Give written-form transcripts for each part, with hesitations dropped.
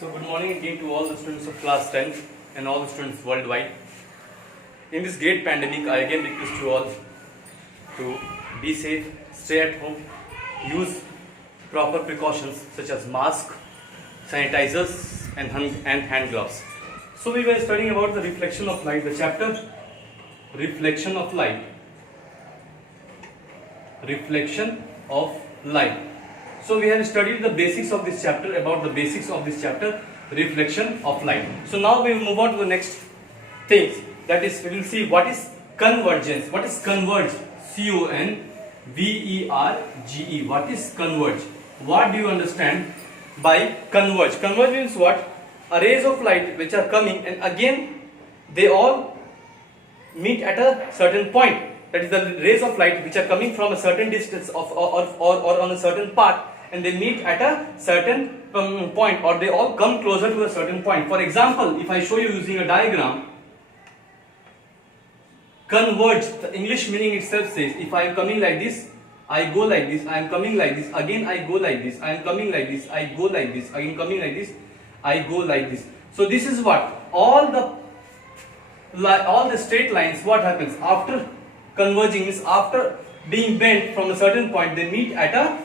So good morning again to all the students of class 10 and all the students worldwide. In this great pandemic, I again request you all to be safe, stay at home, use proper precautions such as mask, sanitizers and hand gloves. So we were studying about the reflection of light, the chapter reflection of light. Reflection of light. So we have studied the basics of this chapter, about the basics of this chapter, reflection of light. So now we will move on to the next things, that is we will see what is convergence. What is converge? C-O-N-V-E-R-G-E. What is converge? What do you understand by converge? Converge means what? A rays of light which are coming and again they all meet at a certain point. That is the rays of light which are coming from a certain distance or on a certain path, and they meet at a certain point, or they all come closer to a certain point. For example, if I show you using a diagram, converge, the English meaning itself says, if I am coming like this, I go like this, I am coming like this, again I go like this, I am coming like this, I go like this, I am coming like this, I go like this. So this is what? All the straight lines, what happens? After converging is after being bent from a certain point, they meet at a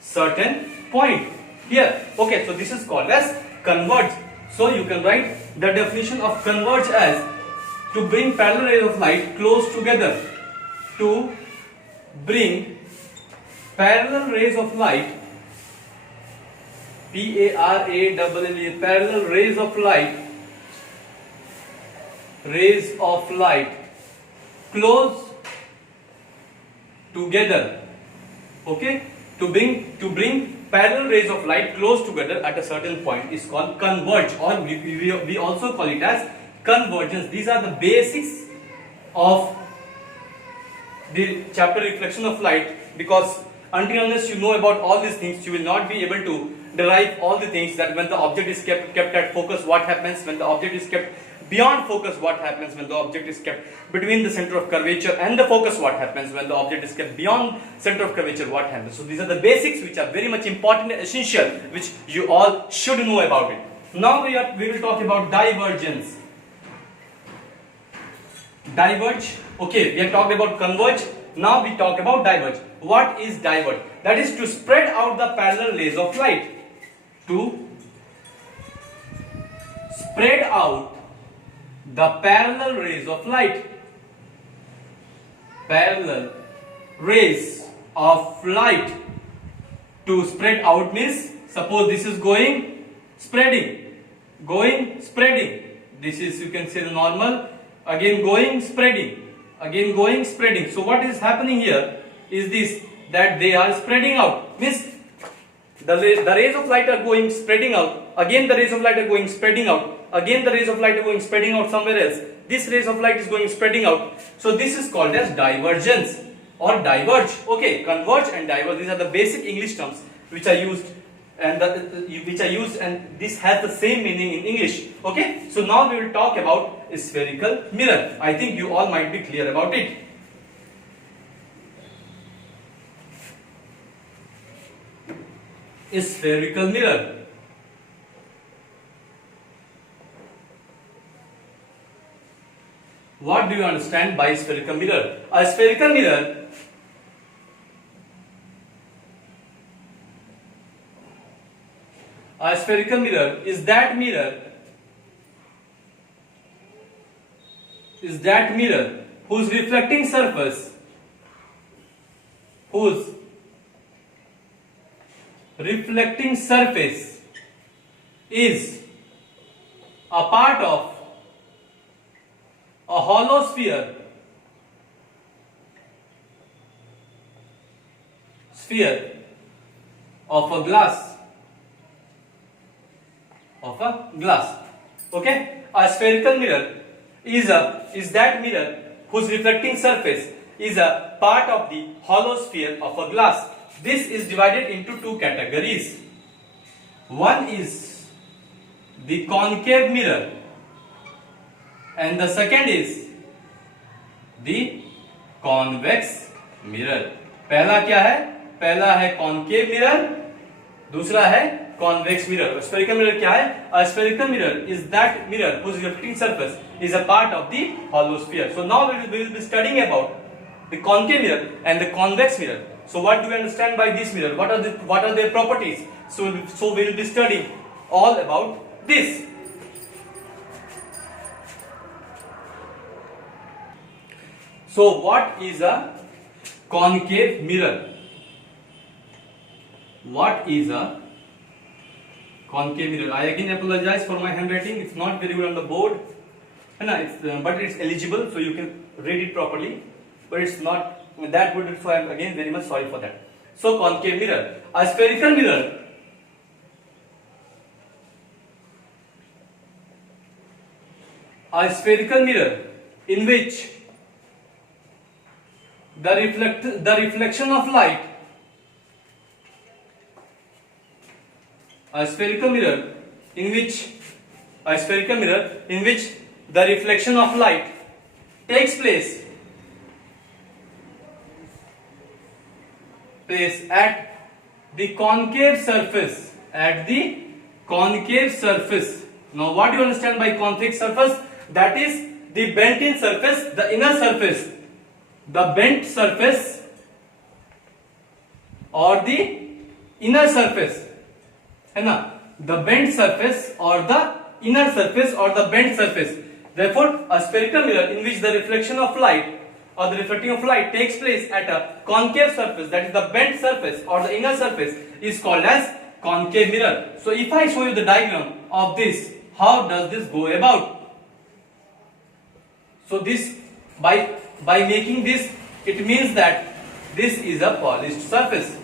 certain point here. Okay, so this is called as converge. So you can write the definition of converge as to bring parallel rays of light close together. To bring parallel rays of light, P-A-R-A-L-L-E, parallel rays of light close together. Okay, to bring parallel rays of light close together at a certain point is called converge, or we also call it as convergence. These are the basics of the chapter reflection of light, because until unless you know about all these things, you will not be able to derive all the things, that when the object is kept at focus, what happens, when the object is kept beyond focus, what happens, when the object is kept between the center of curvature and the focus, what happens, when the object is kept beyond center of curvature, what happens. So these are the basics which are very much important and essential, which you all should know about it. Now we will talk about divergence. Diverge. Okay, we have talked about converge. Now we talk about diverge. What is diverge? That is to spread out the parallel rays of light. To spread out the parallel rays of light. Parallel rays of light. To spread out means, suppose this is going, spreading, going, spreading. This is, you can say, the normal. Again going, spreading. Again going, spreading. So what is happening here is this, that they are spreading out. Means the rays of light are going, spreading out. Again the rays of light are going, spreading out. Again the rays of light are going, spreading out somewhere else. This rays of light is going, spreading out. So this is called as divergence or diverge. Okay, converge and diverge. These are the basic English terms which are used, and this has the same meaning in English. Okay, so now we will talk about spherical mirror. I think you all might be clear about it. Spherical mirror. What do you understand by spherical mirror? A spherical mirror is that mirror whose reflecting surface is a part of a hollow sphere of a glass. Okay, a spherical mirror is that mirror whose reflecting surface is a part of the hollow sphere of a glass. This is divided into two categories. One is the concave mirror and the second is the convex mirror. पहला क्या है? पहला है concave mirror, दूसरा है convex mirror. Spherical mirror क्या है? A spherical mirror is that mirror whose reflecting surface is a part of the hollow sphere. So now we will be studying about the concave mirror and the convex mirror. So what do we understand by this mirror? What are their properties? So we will be studying all about this. So what is a concave mirror? What is a concave mirror? I again apologize for my handwriting. It's not very good on the board, but it's eligible, so you can read it properly. But it's not that good, so I am again very much sorry for that. So concave mirror, a spherical mirror. A spherical mirror in which the reflection of light. A spherical mirror in which the reflection of light takes place at the concave surface. Now what do you understand by concave surface? That is the bent-in surface, the inner surface, the bent surface or the inner surface, है ना? The bent surface or the inner surface or the bent surface. Therefore, a spherical mirror in which the reflection of light or the reflecting of light takes place at a concave surface, that is the bent surface or the inner surface, is called as concave mirror. So if I show you the diagram of this, how does this go about? So this, by making this, it means that this is a polished surface.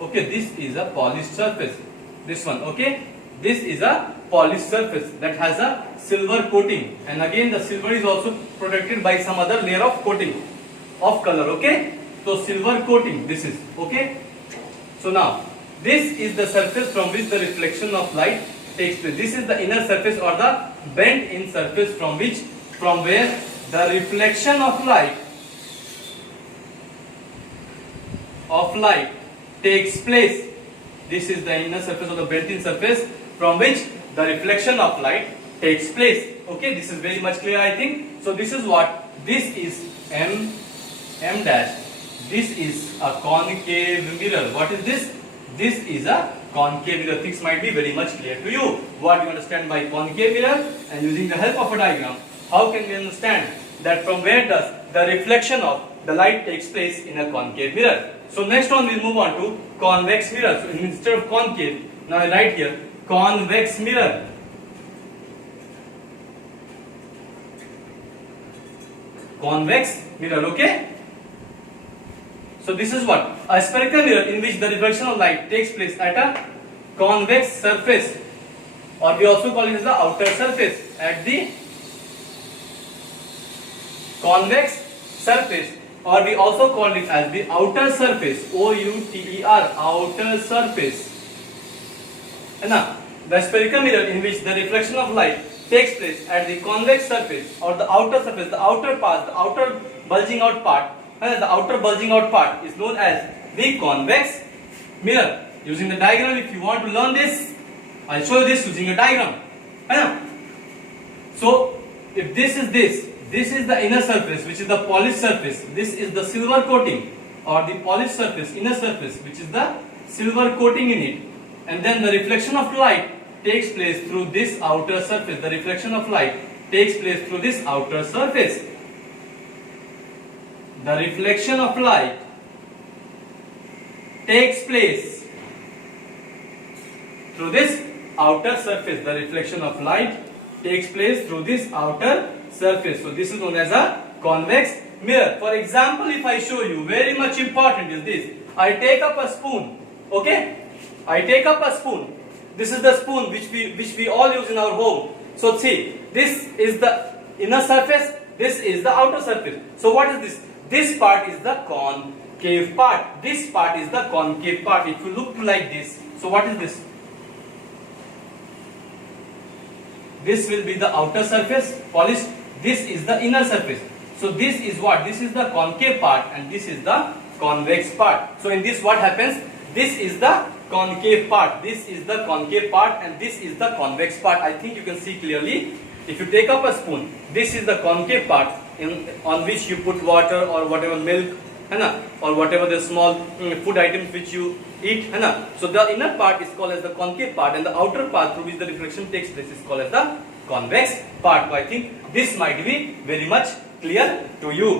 Okay, this is a polished surface. This one, okay, this is a polished surface that has a silver coating, and again the silver is also protected by some other layer of coating of color. Okay, so silver coating this is, okay. So now this is the surface from which the reflection of light takes place. This is the inner surface or the bent in surface from where the reflection of light takes place. This is the inner surface or the bent-in surface from which the reflection of light takes place. Okay, this is very much clear, I think. So this is what, this is M dash. This is a concave mirror. What is this? This is a concave mirror. Things might be very much clear to you. What do you understand by concave mirror? And using the help of a diagram, how can we understand that from where does the reflection of the light takes place in a concave mirror? So next one we'll move on to convex mirror. So instead of concave, now I write here convex mirror. Convex mirror, okay? So this is what? A spherical mirror in which the reflection of light takes place at a convex surface, or we also call it as the outer surface. At the convex surface, or we also call it as the outer surface, O-U-T-E-R, outer surface. And now, the spherical mirror in which the reflection of light takes place at the convex surface or the outer surface, the outer part, the outer bulging out part, the outer bulging out part is known as the convex mirror. Using the diagram, if you want to learn this, I'll show you this using a diagram. So, if this is the inner surface, which is the polished surface. This is the silver coating or the polished surface, inner surface, which is the silver coating in it. And then the reflection of light takes place through this outer surface. The reflection of light takes place through this outer surface. The reflection of light takes place through this outer surface. The reflection of light takes place through this outer surface. So this is known as a convex mirror. For example, if I show you, very much important is this. I take up a spoon. Okay? I take up a spoon. This is the spoon which we all use in our home. So see, this is the inner surface. This is the outer surface. So what is this? This part is the concave part. This part is the concave part. If you look like this, so what is this? This will be the outer surface, polished. This is the inner surface. So this is what? This is the concave part and this is the convex part. So in this what happens? This is the concave part. This is the concave part and this is the convex part. I think you can see clearly. If you take up a spoon, this is the concave part on which you put water or whatever milk, or whatever the small food items which you eat. So the inner part is called as the concave part and the outer part through which the reflection takes place is called as the convex part. So I think this might be very much clear to you.